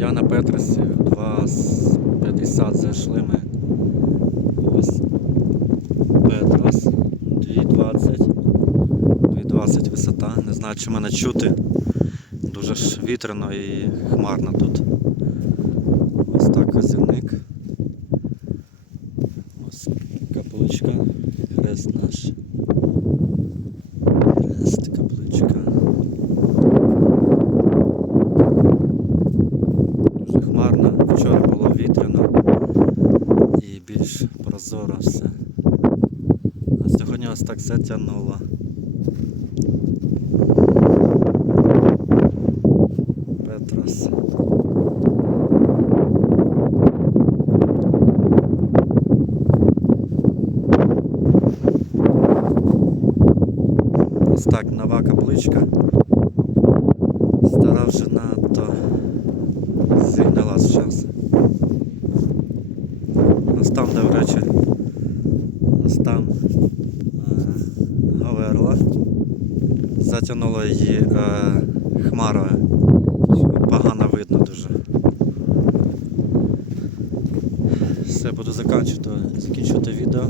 Я на Петросі 2,50 зайшли ми. Ось Петрос 2,20. 2,20 висота. Не знаю, чи мене чути. Дуже ж вітряно і хмарно тут. Ось так озівник. Ось капличка, хрест наш. Хрест, капличка. Дуже хмарно. Вчора було вітряно і більш прозоро все. А сьогодні ось так затягнуло. Петрос. Ось так нова капличка. Стара вже надто зігнила з часу. Ось там, де, речі, ось там е, говерла. Затягнуло її е, хмарою. Погано видно дуже. Все, буду закінчувати, закінчувати відео.